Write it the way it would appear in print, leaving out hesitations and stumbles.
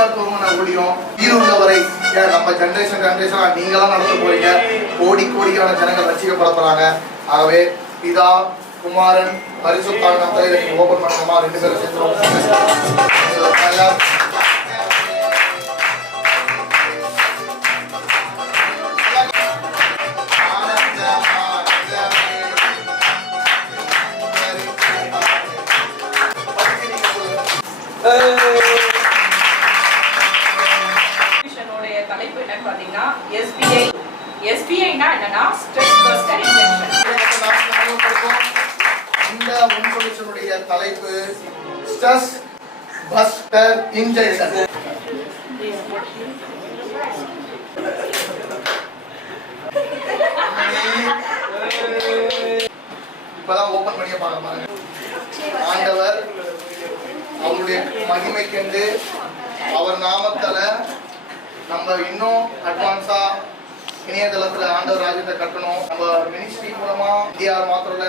மனிதாத்துவமான ஊழியம் ஈருள்ளவரை நம்ம ஜெனரேஷனா நீங்களாம் நடத்த போறீங்க. கோடிக்கான ஜனங்கள் ரசிக்கப்பட போறாங்க. ஆகவே பிதா குமாரன் பரிசுத்தாவின் நாமத்திலே ஓபன் பண்ணணுமா? 2 பேரும் சேர்ந்து தலைப்பு என்னன்னு பாத்தீங்கன்னா SBI-னா என்னன்னா ஸ்ட்ரெஸ் பஸ்டர் இன்ஜெக்ஷன். இந்த முன்சொலிஷனுடைய தலைப்பு ஸ்ட்ரெஸ் பஸ்டர் இன்ஜெக்ஷன். இப்பதான் ஓபன் பண்ணிய பாருங்க. ஆண்டவர் அவருடைய மகிமைக்கென்று அவர் நாமத்தால நம்ம இன்னும் அட்வான்ஸா இணையதளத்துல ஆண்டவர் ராஜ்யத்தை கட்டணும். நம்ம மினிஸ்ட்ரி மூலமா இந்தியா மாத்திரம்